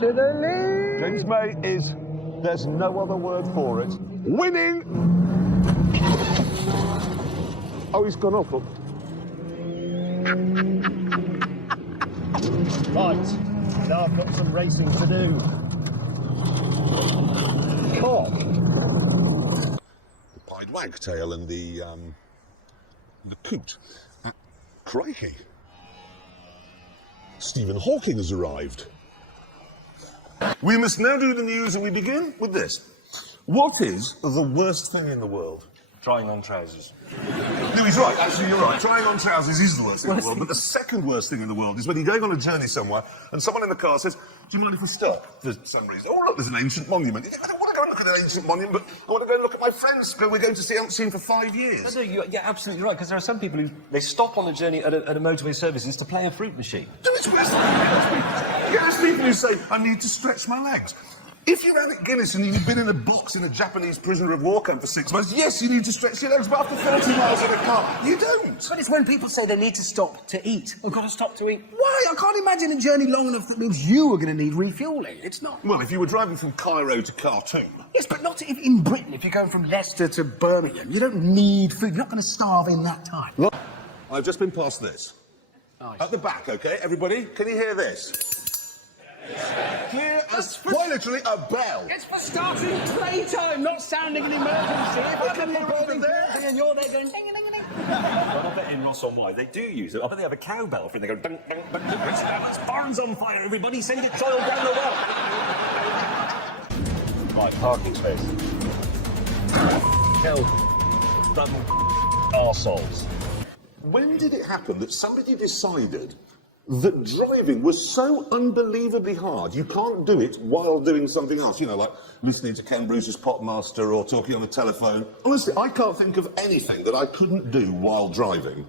to the lead. James May is, there's no other word for it, winning. Oh, he's gone off. Right, now I've got some racing to do. Cock. The pied wagtail and the coot. Crikey. Stephen Hawking has arrived. We must now do the news, and we begin with this. What is the worst thing in the world? Trying on trousers. No, he's right. Actually, you're right. Trying on trousers is the worst thing in the world. But the second worst thing in the world is when you're going on a journey somewhere and someone in the car says, "Do you mind if we stop?" For some reason. Oh, look, there's an ancient monument. You think, I don't want to go and look at an ancient monument, but I want to go and look at my friends. We're going to see, haven't seen for 5 years. No, you're absolutely right, because there are some people who they stop on a journey at a motorway services to play a fruit machine. There's people who say, "I need to stretch my legs." If you're Alec Guinness and you've been in a box in a Japanese prisoner of war camp for 6 months, yes, you need to stretch your legs, but after 40 miles in a car, you don't. But it's when people say they need to stop to eat. I've got to stop to eat. Why? I can't imagine a journey long enough that means you are going to need refuelling. It's not. Well, if you were driving from Cairo to Khartoum. Yes, but not if in Britain. If you're going from Leicester to Birmingham, you don't need food. You're not going to starve in that time. Look, I've just been past this. Nice. At the back, OK? Everybody, can you hear this? Here as quite literally a bell. It's for starting playtime, not sounding an emergency. If I come here over there and you're there going ding ding ding. Well, I bet in Ross on Wye they do use it. I bet they have a cowbell for it. They go ding ding ding. This barn's on fire, everybody. Send your child down the well. Right, parking space. Hell, dumb arseholes. When did it happen that somebody decided that driving was so unbelievably hard, you can't do it while doing something else? You know, like listening to Ken Bruce's Popmaster or talking on the telephone. Honestly, I can't think of anything that I couldn't do while driving,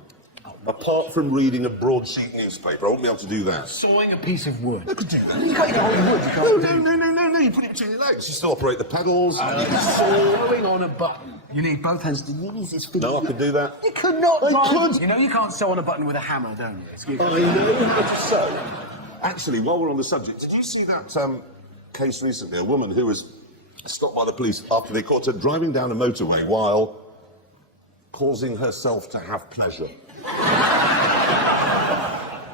apart from reading a broadsheet newspaper. I won't be able to do that. Sawing a piece of wood. I could do that. You can't get hold of wood. You can't. No, you put it between your legs. You still operate the pedals. Sawing on a button. You need both hands to use this thing. No, I could do that. You could not. I drive. could. You know you can't sew on a button with a hammer, don't you? Excuse me. I know how to sew. Actually, while we're on the subject, did you see that case recently? A woman who was stopped by the police after they caught her driving down a motorway while causing herself to have pleasure. And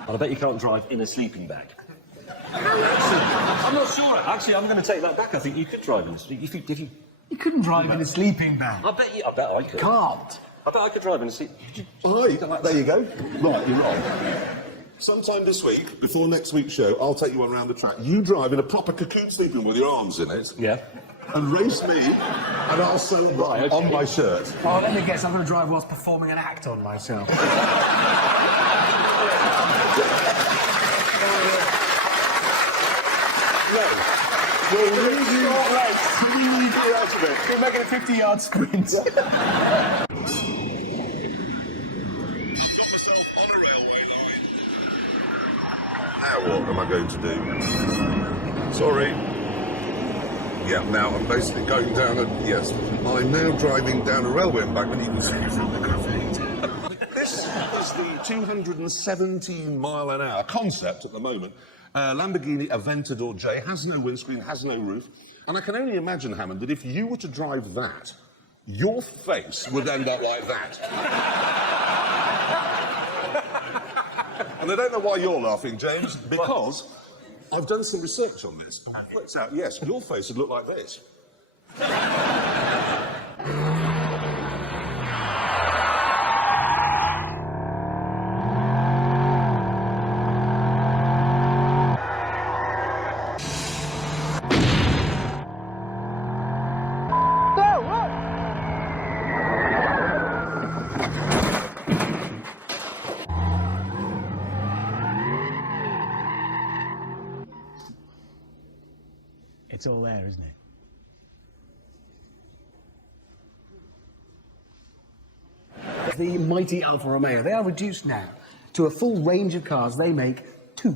I bet you can't drive in a sleeping bag. I'm not sure. Actually, I'm going to take that back. I think you could drive in a sleeping bag. If you... You couldn't drive in a sleeping bag. I bet I could. Can't. I bet I could drive in a sleeping Aye, there you go. Right, you're wrong. Sometime this week, before next week's show, I'll take you one round the track. You drive in a proper cocoon sleeping with your arms in it. Yeah. And race me, and I'll sew right on my shirt. Oh, let me guess, I'm going to drive whilst performing an act on myself. No. We'll lose you short race. We're making a 50-yard sprint. Got myself on a railway line. Now what am I going to do? Sorry. Yeah, now I'm basically going down a... Yes, I'm now driving down a railway embankment. You can see from the graffiti. This is the 217-mile-an-hour concept at the moment. Lamborghini Aventador J has no windscreen, has no roof. And I can only imagine, Hammond, that if you were to drive that, your face would end up like that. And I don't know why you're laughing, James, because I've done some research on this. And it works out, yes, your face would look like this. It's all there, isn't it? The mighty Alfa Romeo, they are reduced now to a full range of cars they make too.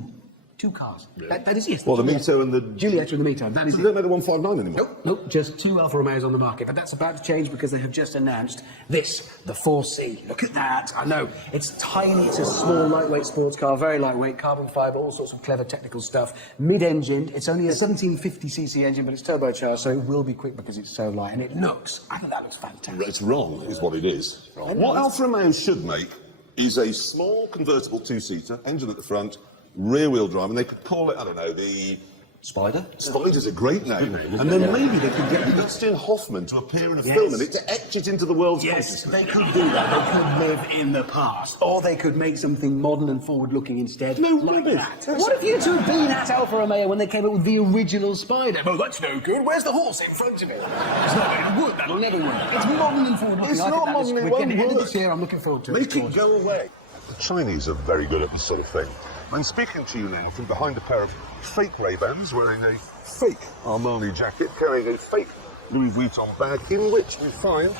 2 cars. That is, yes. Well, the Mito and the... Giulietta and the Mito, that is So it. they don't make the 159 anymore? Nope, just 2 Alfa Romeos on the market, but that's about to change because they have just announced this, the 4C. Look at that, I know. It's tiny, it's a small, lightweight sports car, very lightweight, carbon fibre, all sorts of clever technical stuff. Mid-engined, it's only a 1750cc engine, but it's turbocharged, so it will be quick because it's so light, and it looks, I think that looks fantastic. It's wrong, is what it is. What Alfa Romeo should make is a small convertible 2-seater, engine at the front, rear-wheel drive, and they could call it, I don't know, the... Spider? Spider's a great name. And then maybe they could get Dustin Hoffman to appear in a film and to etch it into the world's Yes, consciousness. they could do that. They could live in the past. Or they could make something modern and forward-looking instead. No like rubbish. that. What if you two had been at Alfa Romeo when they came up with the original Spider? Oh, that's no good. Where's the horse in front of it? It's not going to work. That'll never work. It's modern and forward-looking. It's I think not that is- modern, it we're won't getting ahead of work. this year. I'm looking forward to it. Make it go away. The Chinese are very good at this sort of thing. I'm speaking to you now from behind a pair of fake Ray-Bans, wearing a fake Armani jacket, carrying a fake Louis Vuitton bag, in which we find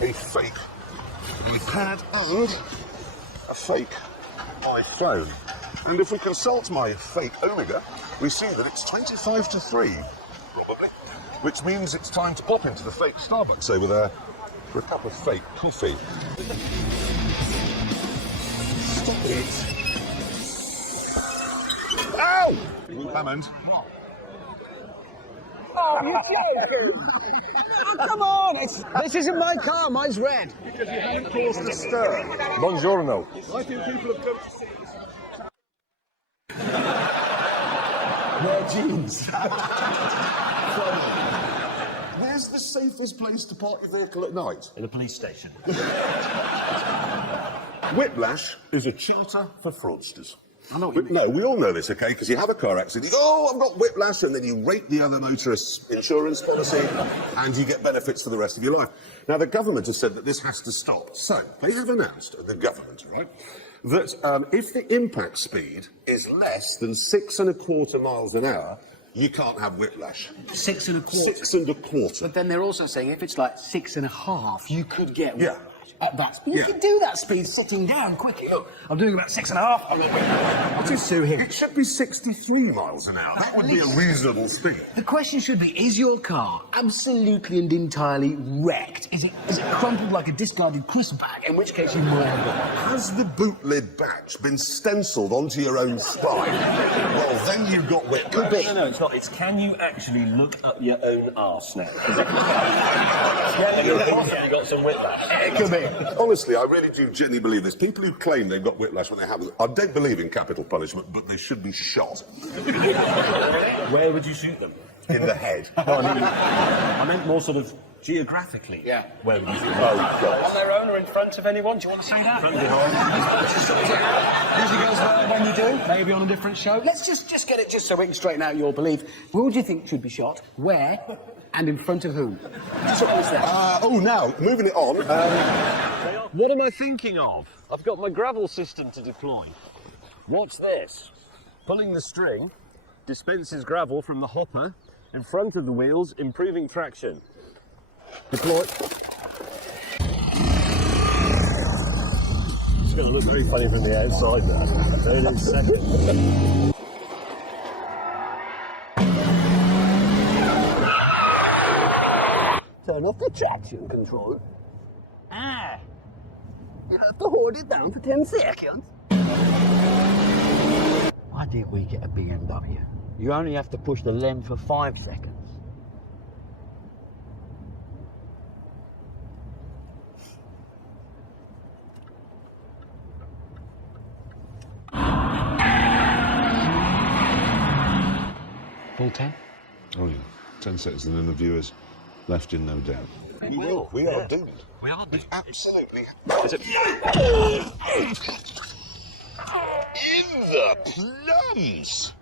a fake iPad and a fake iPhone. And if we consult my fake Omega, we see that it's 25 to 3, probably, which means it's time to pop into the fake Starbucks over there for a cup of fake coffee. Stop it. Ow! Hammond. Oh, you joking? Oh, come on. This isn't my car. Mine's red. Because you haven't caused a stir. Buongiorno. I think people have come to see this. Wear jeans. Where's the safest place to park your vehicle at night? In a police station. Whiplash is a shelter for fraudsters. I know. No, we all know this, okay? Because you have a car accident, you go, oh, I've got whiplash, and then you rate the other motorist's insurance policy, and you get benefits for the rest of your life. Now, the government has said that this has to stop. So, they have announced, the government, right, that if the impact speed is less than 6.25 miles an hour, you can't have whiplash. 6.25. 6.25. But then they're also saying if it's like 6.5, you could get Yeah. at that speed. You Yeah. can do that speed sitting down quickly. Look, I'm doing about 6.5. I'll just sue him. It should be 63 miles an hour. That would be a reasonable speed. The question should be, is your car absolutely and entirely wrecked? Is it crumpled like a discarded crisp bag, in which case you might have got... Has the boot lid batch been stenciled onto your own spine? Well, then you've got whiplash. No, it's not. It's can you actually look up your own arse now? Yeah, you've possibly got some whiplash. It could be. Honestly, I really do genuinely believe this. People who claim they've got whiplash when they haven't, I don't believe in capital punishment, but they should be shot Where would you shoot them? in the head. I meant more sort of geographically. Yeah. Where would you shoot them? Oh, God. On their own or in front of anyone? Do you want to say that? Usually goes well when you do. Maybe on a different show. Let's just get it just so we can straighten out your belief. Who do you think should be shot? Where? And in front of whom? Just what was that? Oh, now, moving it on. What am I thinking of? I've got my gravel system to deploy. Watch this. Pulling the string dispenses gravel from the hopper in front of the wheels, improving traction. Deploy. It's going to look very funny from the outside there. Very in a second. Turn off the traction control. You have to hold it down for 10 seconds. Why did we get a BMW? You only have to push the lem for 5 seconds. Full 10? Oh, yeah. 10 seconds and then the viewers left in no doubt. We will. We are doomed. We are We absolutely. Is it? In the plums!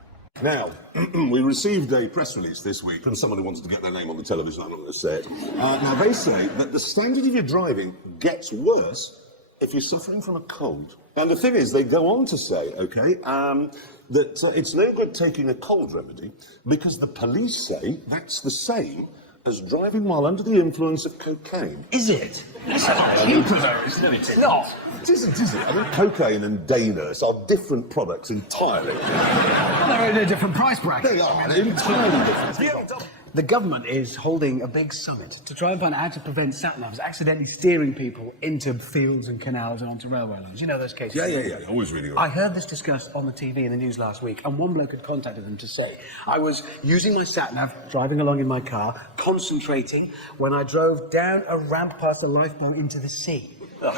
Now, we received a press release this week from someone who wanted to get their name on the television. I'm not going to say it. Now, they say that the standard of your driving gets worse if you're suffering from a cold. And the thing is, they go on to say, okay, that it's no good taking a cold remedy because the police say that's the same as driving while under the influence of cocaine. Is it? It's not cheaper though, isn't it? It's not. It isn't, is it? I mean, cocaine and Danos are different products entirely. Well, they're in a different price bracket. They are entirely different. The government is holding a big summit to try and find out how to prevent sat-navs accidentally steering people into fields and canals and onto railway lines. You know those cases? Yeah. Always really I heard this discussed on the TV in the news last week, and one bloke had contacted them to say, I was using my sat-nav, driving along in my car, concentrating, when I drove down a ramp past a lifeboat into the sea. Well,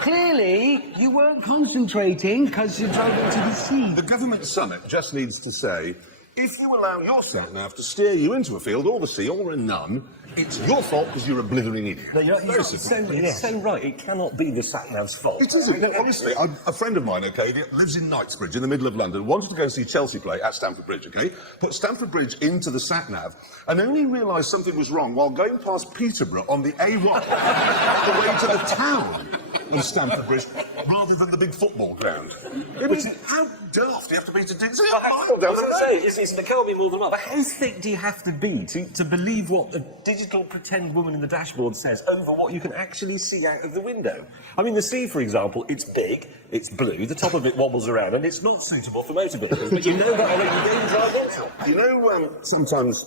clearly, you weren't concentrating because you drove into the sea. The government summit just needs to say, if you allow your sat-nav to steer you into a field or the sea or a none, it's your fault because you're a blithering idiot. No, you're Very so, simple. it's so right. It cannot be the sat-nav's fault. It isn't. No, honestly, a friend of mine, okay, lives in Knightsbridge in the middle of London, wanted to go see Chelsea play at Stamford Bridge, okay? Put Stamford Bridge into the sat-nav and only realised something was wrong while going past Peterborough on the A1 on the way to the town of Stamford Bridge rather than the big football ground. I mean, how daft do you have to be to do this? I was going to say, there can't be more than one. But how thick do you have to be to believe what a digital pretend woman in the dashboard says over what you can actually see out of the window? I mean, the sea, for example, it's big, it's blue, the top of it wobbles around, and it's not suitable for motor vehicles. But you know that when you go and drive into it. You know, sometimes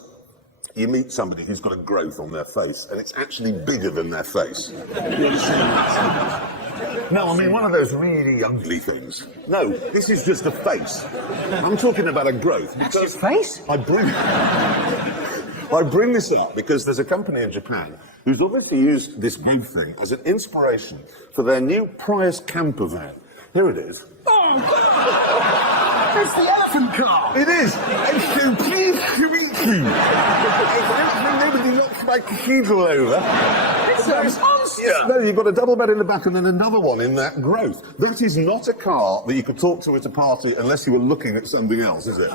you meet somebody who's got a growth on their face, and it's actually bigger than their face. No, I mean one of those really ugly things. No, this is just a face. I'm talking about a growth. That's your face? I bring this up because there's a company in Japan who's obviously used this growth thing as an inspiration for their new Prius camper van. Here it is. Oh, God! It's the elephant car! It is! It's so creepy! Nobody knocks my cathedral over. It's a monster! No, you've got a double bed in the back and then another one in that growth. That is not a car that you could talk to at a party unless you were looking at something else, is it?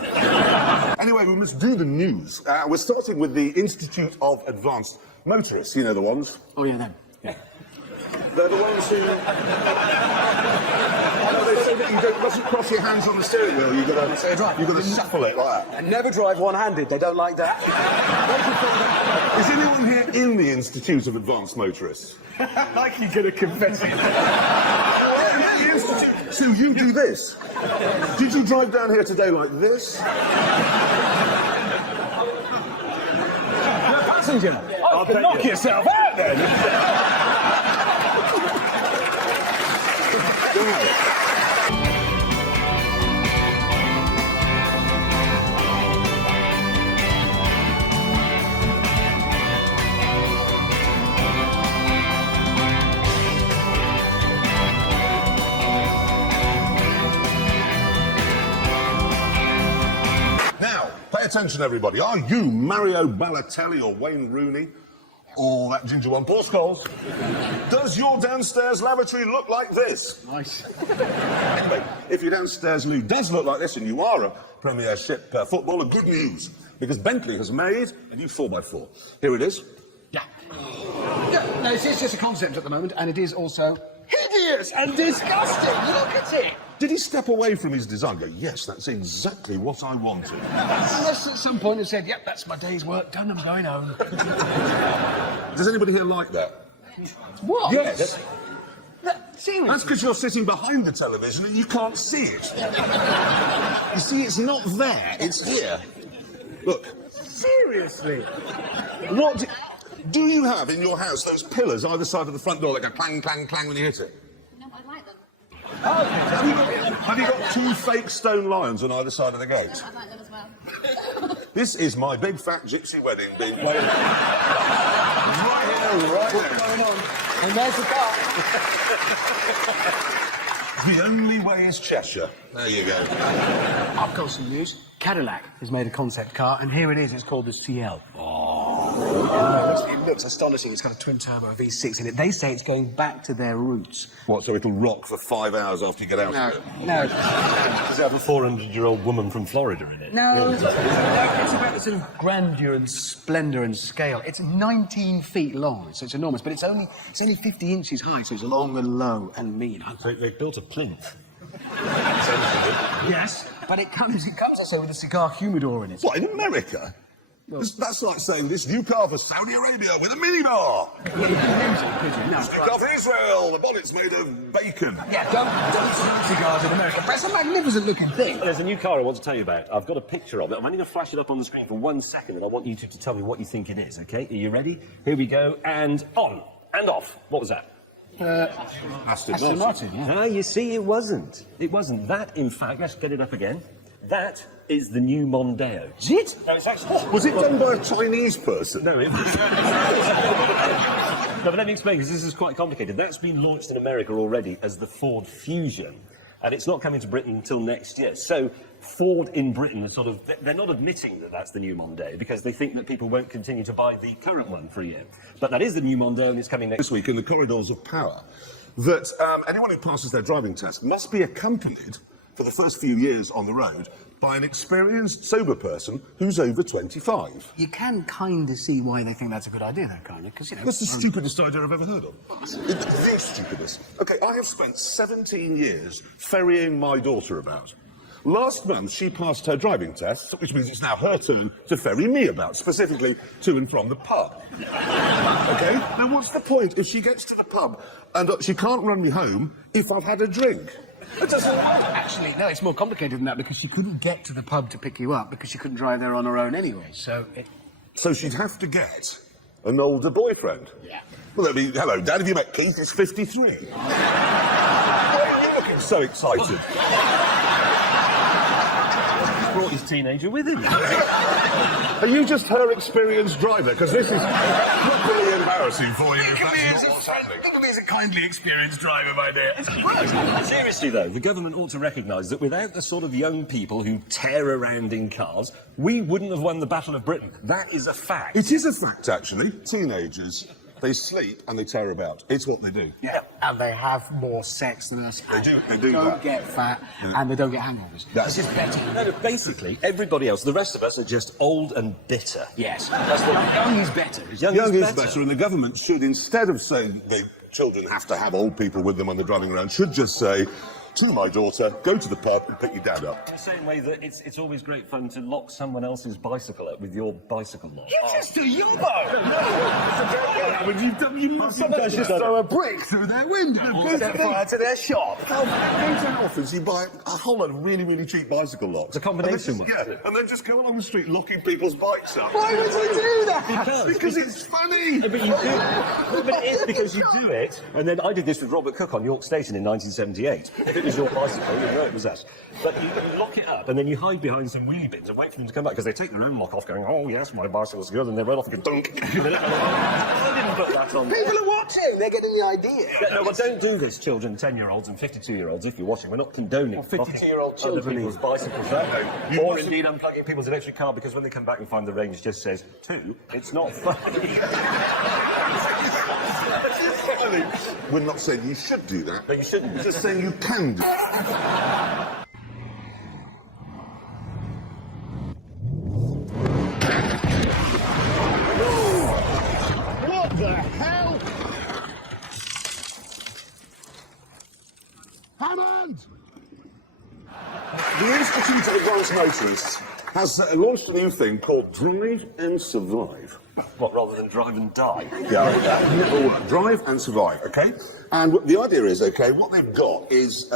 Anyway, we must do the news. We're starting with the Institute of Advanced Motorists. You know the ones? Oh, yeah, then. Yeah. They're the ones who... They say that you mustn't cross your hands on the steering wheel. You've got to shuffle it like that. And never drive one-handed. They don't like that. Is anyone here in the Institute of Advanced Motorists? Like you're going to confess it. So you do this? Did you drive down here today like this? Passenger. Oh, you can knock yourself out then. Pay attention, everybody. Are you Mario Balotelli or Wayne Rooney? Or that ginger one, Paul Scholes? Does your downstairs lavatory look like this? Nice. Anyway, if your downstairs loo does look like this and you are a Premiership footballer, good news. Because Bentley has made a new 4x4. Here it is. Yeah. Yeah. No, it's just a concept at the moment, and it is also hideous and disgusting. Look at it. Did he step away from his design and go, yes, that's exactly what I wanted? Unless at some point he said, yep, that's my day's work done, I'm going home. Does anybody here like that? What? Yes. Seriously? That's because you're sitting behind the television and you can't see it. You see, it's not there, it's here. Look. Seriously? What do you have in your house those pillars either side of the front door that go clang, clang, clang when you hit it? No, I like them. Have you got two fake stone lions on either side of the gate? I like them as well. This is my big fat gypsy wedding being played right here, right there. And there's the car. The only way is Cheshire. There you go. I've got some news. Cadillac has made a concept car, and here it is. It's called the CL. It looks astonishing. It's got a twin-turbo V6 in it. They say it's going back to their roots. What, so it'll rock for 5 hours after you get out of it? No. Does it have a 400-year-old woman from Florida in it? No. It's about the sort of grandeur and splendour and scale. It's 19 feet long, so it's enormous, but it's only 50 inches high, so it's long and low and mean. So they built a plinth. Yes, but it comes, I say, with a cigar humidor in it. What, in America? That's like saying this new car for Saudi Arabia with a minibar. This new car for Israel, the bonnet's made of bacon. Yeah, don't smoke cigars in America. But it's a magnificent looking thing. There's a new car I want to tell you about. I've got a picture of it. I'm only going to flash it up on the screen for 1 second, and I want you to tell me what you think it is, okay? Are you ready? Here we go, and on, and off. What was that? Aston Martin. yeah. Ah, you see, it wasn't. It wasn't. That, in fact, let's get it up again. That is the new Mondeo. Is it? No, it's actually... Was it done by a Chinese person? No, no, but let me explain, because this is quite complicated. That's been launched in America already as the Ford Fusion, and it's not coming to Britain until next year. So Ford in Britain are they're not admitting that that's the new Mondeo, because they think that people won't continue to buy the current one for a year. But that is the new Mondeo, and it's coming next This week in the corridors of power, that anyone who passes their driving test must be accompanied for the first few years on the road by an experienced, sober person who's over 25. You can kind of see why they think that's a good idea, though, kind of, because, you know... That's the stupidest idea I've ever heard of. The stupidest. OK, I have spent 17 years ferrying my daughter about. Last month, she passed her driving test, which means it's now her turn to ferry me about, specifically to and from the pub. OK? Now, what's the point if she gets to the pub and she can't run me home if I've had a drink? It doesn't matter. Actually, no, it's more complicated than that, because she couldn't get to the pub to pick you up because she couldn't drive there on her own anyway, so... So she'd have to get an older boyfriend? Yeah. Well, that'd be, hello, Dad, have you met Keith? He's 53. Why are you looking so excited? brought his teenager with him. Are you just her experienced driver? Because this is properly embarrassing for you. If that's not what's happening. He's a kindly experienced driver, my dear. Seriously, though, the government ought to recognise that without the sort of young people who tear around in cars, we wouldn't have won the Battle of Britain. That is a fact. It is a fact, actually. Teenagers, they sleep and they tear about. It's what they do. Yeah, and they have more sex than us. They do They don't that. get fat, and they don't get hangovers. That's This is better. No, but basically, everybody else, the rest of us, are just old and bitter. Yes, that's what young is better. Young is better, and the government should, instead of saying the children have to have old people with them when they're driving around, should just say, to my daughter, go to the pub and pick your dad up. In the same way that it's always great fun to lock someone else's bicycle up with your bicycle lock. You're just a yumbo! You must just throw a brick through their window. Set fire to their shop. Go to an office, you buy a whole lot of really, really cheap bicycle locks. It's a combination one. Yeah, and then just go along the street locking people's bikes up. Why would you do that? Because it's funny. Yeah, but you do. No, but it is because you do it. And then I did this with Robert Cook on York Station in 1978. If it was your bicycle, you know it was us. But you lock it up and then you hide behind some wheelie bins and wait for them to come back because they take their own lock off, going, "Oh yes, my bicycle's good," and they run off and go dunk. I didn't put that on. People are watching. They're getting the idea. Yeah, no, well, don't do this, children, 10-year-olds and 52-year-olds, if you're watching. We're not condoning 52-year-old other children people's bicycles, You or must- indeed unplugging people's electric car, because when they come back and find the range just says 2, it's not funny. We're not saying you should do that. But you shouldn't. We're just saying you can do it. What the hell? Hammond! The Institute of Advanced Motorists has launched a new thing called Drive and Survive. What, rather than drive and die? Yeah, Drive and Survive, okay? And the idea is, okay, what they've got is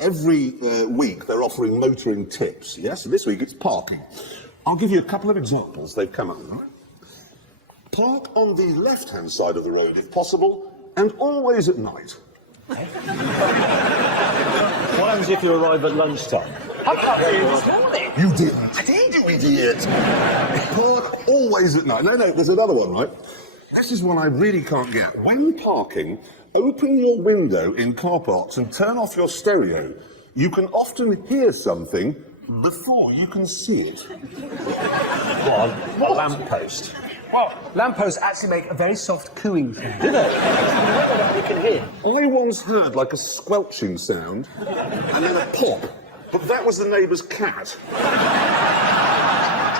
every week they're offering motoring tips, yes? So this week it's parking. I'll give you a couple of examples they've come up with. Right? Park on the left-hand side of the road if possible, and always at night. What happens if you arrive at lunchtime? I can't see you this morning. You didn't. I did, you idiot. Park always at night. No, there's another one, right? This is one I really can't get. When parking, open your window in car parks and turn off your stereo. You can often hear something before you can see it. What, a lamppost? Well, lampposts actually make a very soft cooing sound. Do they? You can hear. I once heard like a squelching sound and then a pop, but that was the neighbour's cat.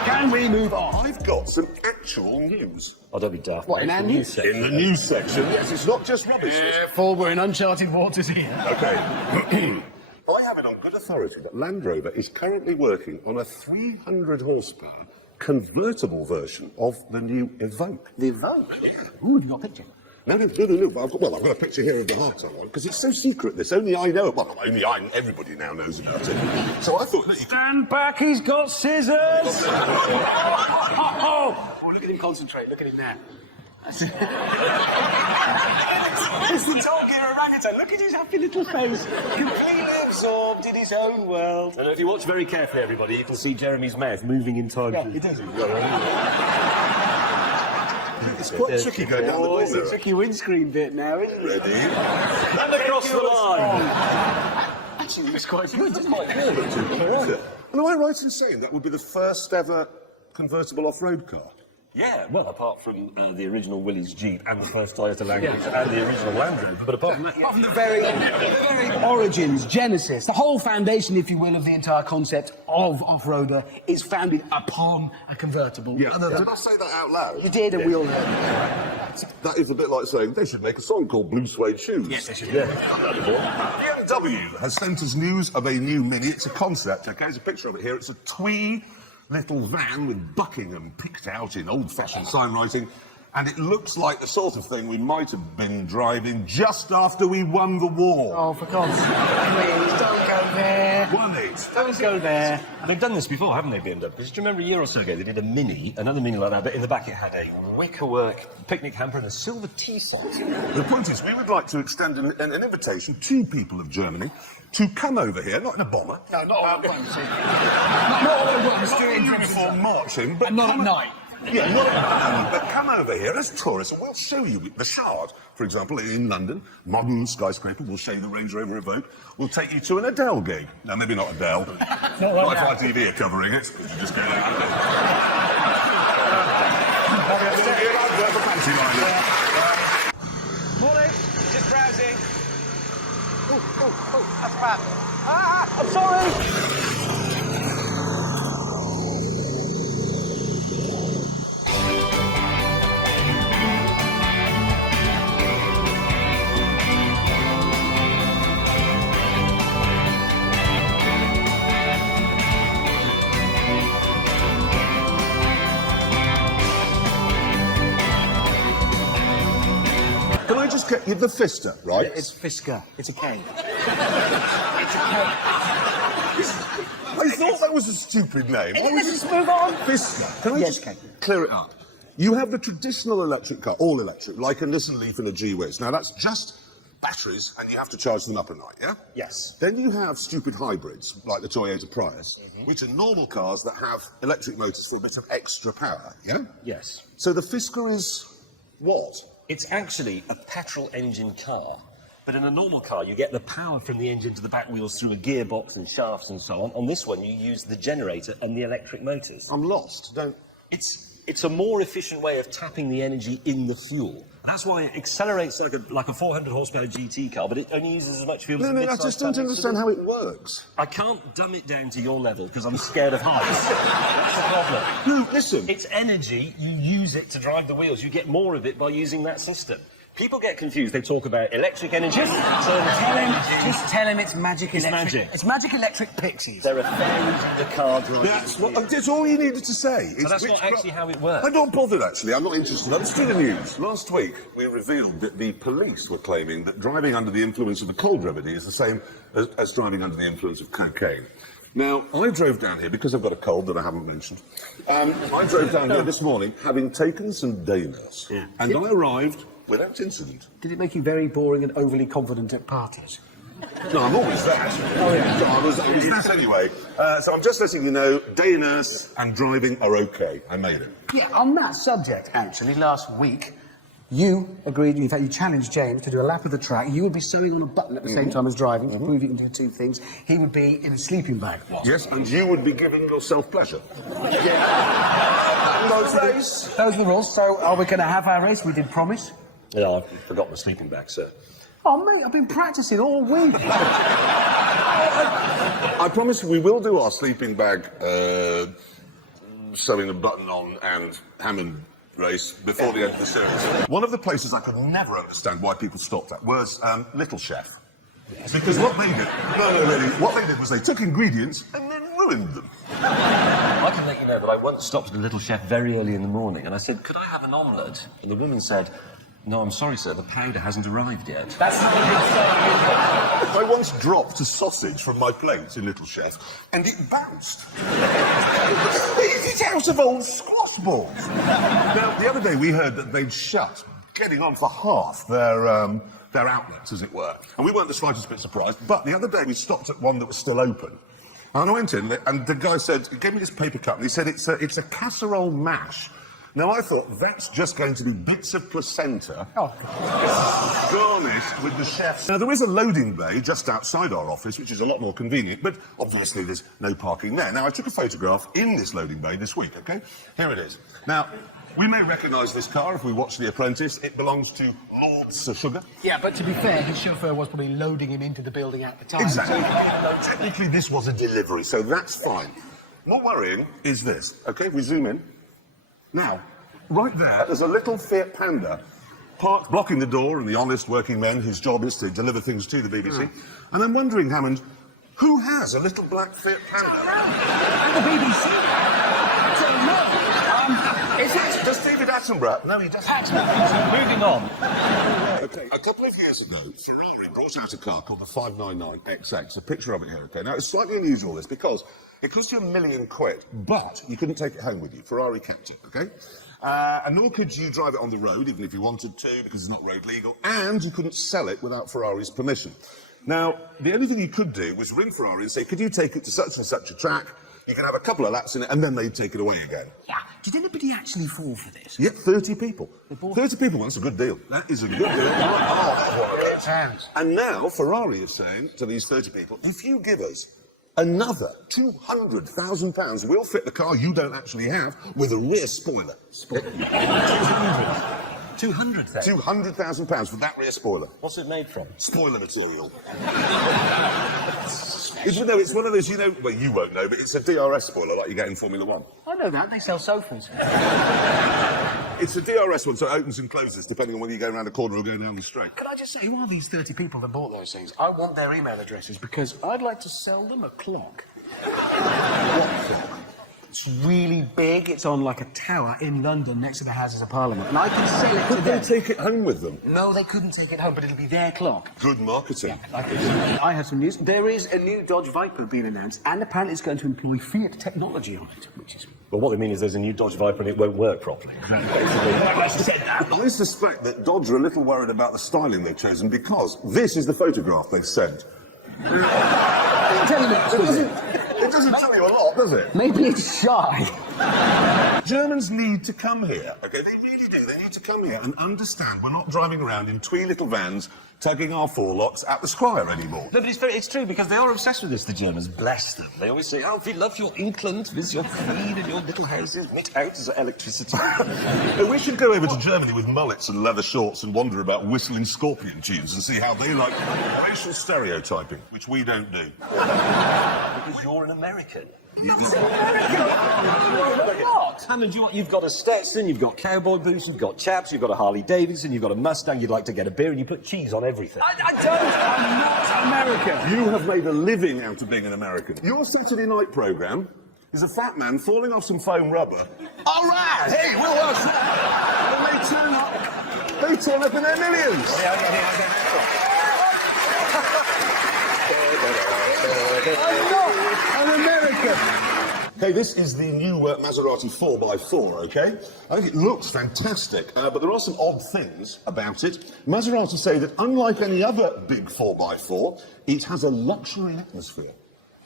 Can we move on? I've got some actual news. Oh, don't be daft. What, in mate. our The news section? In the news section, yes, it's not just rubbish. Careful, we're in uncharted waters here. Okay. I have it on good authority that Land Rover is currently working on a 300 horsepower convertible version of the new Evoque. The Evoque? Ooh, have you got a picture? No. I've got a picture here of the heart I want, because it's so secret, this. Only I know. Well, not only I, everybody now knows about it. So I thought that you could... Stand back, he's got scissors! Oh, look at him concentrate, look at him now. It's the Top Gear orangutan. Look at his happy little face, completely absorbed in his own world. And if you watch very carefully, everybody, you can see Jeremy's mouth moving in time. Yeah, it does. It's quite tricky going down the Oh, it's a corner. tricky windscreen bit now, isn't it? Ready? And across the line. Actually, it was quite good. It's quite good. And am I right in saying that would be the first ever convertible off-road car? Yeah, well, apart from the original Willys Jeep and the first Toyota Land Cruiser and the original Land Rover, but apart from that, Apart from the very origins, genesis, the whole foundation, if you will, of the entire concept of off-roader is founded upon a convertible. Did I say that out loud? You did, and we all know. That is a bit like saying they should make a song called Blue Suede Shoes. Yes, they should. BMW has sent us news of a new Mini. It's a concept, okay? There's a picture of it here. It's a twee little van with Buckingham picked out in old-fashioned sign writing, and it looks like the sort of thing we might have been driving just after we won the war. Oh, for God's sake, please, don't go there. Won it. Don't go there. they've done this before, haven't they, BMW? Because do you remember a year or so ago they did a Mini, another Mini like that, but in the back it had a wickerwork picnic hamper and a silver tea set. The point is, we would like to extend an invitation to people of Germany to come over here, not in a bomber. No, not all at once. Not all at once, during Before marching, but And not at come- night. Yeah, not at night, but come over here as tourists and we'll show you the Shard, for example, in London, modern skyscraper. We'll show you the Range Rover Evoque. We'll take you to an Adele gig. No, maybe not Adele. Wi-Fi TV are covering it. You just go there. Morning, just browsing. That's bad. I'm sorry. Can I just get you the Fister, right? It's Fisker. It's a K. I thought that was a stupid name. Let's just move on. Fisker. Can I Yes, just Ken. clear it up? You have the traditional electric car, all electric, like a Nissan Leaf and a G-Wiz. Now, that's just batteries, and you have to charge them up at night, yeah? Yes. Then you have stupid hybrids, like the Toyota Prius, which are normal cars that have electric motors for a bit of extra power, yeah? Yes. So the Fisker is what? It's actually a petrol engine car. But in a normal car, you get the power from the engine to the back wheels through a gearbox and shafts and so on. On this one, you use the generator and the electric motors. I'm lost. Don't... It's a more efficient way of tapping the energy in the fuel. That's why it accelerates like a 400 horsepower GT car, but it only uses as much fuel as a No, I mid-sized just don't Ford understand Expedition. how it works. I can't dumb it down to your level because I'm scared of heights. That's the problem. No, listen. It's energy, you use it to drive the wheels. You get more of it by using that system. People get confused. They talk about electric energy, Just tell him it's magic It's electric. magic. It's magic electric pixies. There are fairies in the car driving. That's all you needed to say. But that's not actually how it works. I'm not bothered, actually. I'm not interested. Let's do the news. Last week, we revealed that the police were claiming that driving under the influence of the cold remedy is the same as driving under the influence of cocaine. Now, I drove down here because I've got a cold that I haven't mentioned. I drove down here this morning having taken some Danas, and I arrived without incident. Did it make you very boring and overly confident at parties? No, I'm always that. Oh, yeah. So I was that anyway. So I'm just letting you know, day nurse and driving are okay. I made it. Yeah, on that subject, actually, last week, you agreed, in fact, you challenged James to do a lap of the track. You would be sewing on a button at the same time as driving to prove you can do two things. He would be in a sleeping bag. Yes, and you would be giving yourself pleasure. Those are the rules. So, are we going to have our race? We did promise. Yeah, I forgot my sleeping bag, sir. Oh, mate, I've been practicing all week. I promise we will do our sleeping bag sewing a button on and Hammond race before the end of the series. One of the places I could never understand why people stopped at was Little Chef. Because what they did, no, really, what they did was they took ingredients and then ruined them. I can let you know that I once stopped at a little chef very early in the morning and I said, could I have an omelette? And the woman said, no, I'm sorry, sir, the powder hasn't arrived yet. That's not a good sign. I once dropped a sausage from my plate in Little Chef, and it bounced. It's out of old squash balls. Now, the other day we heard that they'd shut, getting on for half their outlets, as it were. And we weren't the slightest bit surprised, but the other day we stopped at one that was still open. And I went in, and the guy said, he gave me this paper cup, and he said, it's a casserole mash. Now, I thought, that's just going to be bits of placenta garnished with the chef's... Now, there is a loading bay just outside our office, which is a lot more convenient, but obviously there's no parking there. Now, I took a photograph in this loading bay this week, OK? Here it is. Now, we may recognise this car if we watch The Apprentice. It belongs to Lord Sir Sugar. Yeah, but to be fair, his chauffeur was probably loading him into the building at the time. Exactly. Technically, this was a delivery, so that's fine. More worrying is this, OK? We zoom in. Now, right there's a little Fiat Panda parked, blocking the door, and the honest working men, his job is to deliver things to the BBC. And I'm wondering, Hammond, who has a little black Fiat Panda? And the BBC. Is it? Does David Attenborough? No, he doesn't. Moving on. Okay, a couple of years ago, Ferrari brought out a car called the 599XX. A picture of it here, okay? Now, it's slightly unusual, this, because it cost you £1 million, but you couldn't take it home with you. Ferrari kept it, okay? And nor could you drive it on the road, even if you wanted to, because it's not road legal, and you couldn't sell it without Ferrari's permission. Now, the only thing you could do was ring Ferrari and say, could you take it to such and such a track? You can have a couple of laps in it, and then they'd take it away again. Yeah. Did anybody actually fall for this? Yeah, 30 people. 30 people, that's a good deal. That is a good deal. Oh, that's one of those. Sounds. And now Ferrari is saying to these 30 people, if you give us another £200,000, we'll fit the car you don't actually have with a rear spoiler. 200,000? £200,000 for that rear spoiler. What's it made from? Spoiler material. It's one of those, you know, well, you won't know, but it's a DRS spoiler like you get in Formula One. I know that. They sell sofas. It's a DRS one, so it opens and closes depending on whether you go around a corner or go down the straight. Can I just say, who are these 30 people that bought those things? I want their email addresses because I'd like to sell them a clock. What clock? It's really big. It's on like a tower in London next to the Houses of Parliament. And I can sell it to Could they them. take it home with them? No, they couldn't take it home, but it'll be their clock. Good marketing. I have some news. There is a new Dodge Viper being announced, and apparently it's going to employ Fiat technology on it, which is... Well, what they mean is there's a new Dodge Viper and it won't work properly. I suspect that Dodge are a little worried about the styling they've chosen because this is the photograph they've sent. It doesn't tell you a lot, does it? Maybe it's shy. Germans need to come here, okay? They really do. They need to come here and understand we're not driving around in twee little vans tugging our forelocks at the Squire anymore. No, but it's true, because they are obsessed with this, the Germans. Bless them. They always say, oh, we love your England, with your food and your little houses, mit out as electricity. We should go over to Germany with mullets and leather shorts and wander about whistling Scorpion tunes and see how they like racial stereotyping, which we don't do. Because you're an American. What? Hammond, you've got a Stetson, you've got cowboy boots, you've got chaps, you've got a Harley Davidson, you've got a Mustang, you'd like to get a beer, and you put cheese on everything. I don't. I'm not American. You have made a living out of being an American. Your Saturday night programme is a fat man falling off some foam rubber. All right, hey, we'll watch that. And they turn up in their millions. I'm not an American. Okay, this is the new Maserati 4x4, okay? I think it looks fantastic, but there are some odd things about it. Maserati say that unlike any other big 4x4, it has a luxury atmosphere.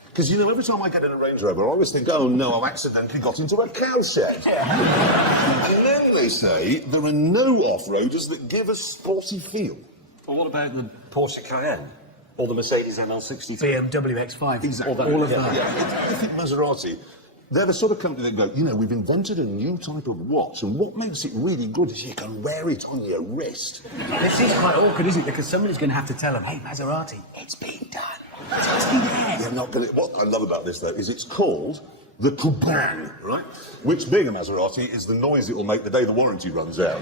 Because, you know, every time I get in a Range Rover, I always think, oh no, I've accidentally got into a cowshed. And then they say there are no off-roaders that give a sporty feel. Well, what about the Porsche Cayenne? Or the Mercedes ML63? BMW X5. Exactly. All of that. Yeah. I think Maserati, they're the sort of company that go, you know, we've invented a new type of watch, and what makes it really good is you can wear it on your wrist. This is quite awkward, isn't it? Because somebody's going to have to tell them, hey, Maserati, it's been done. It's been there. They're not going to... What I love about this, though, is it's called the Kuban, right? Which, being a Maserati, is the noise it will make the day the warranty runs out.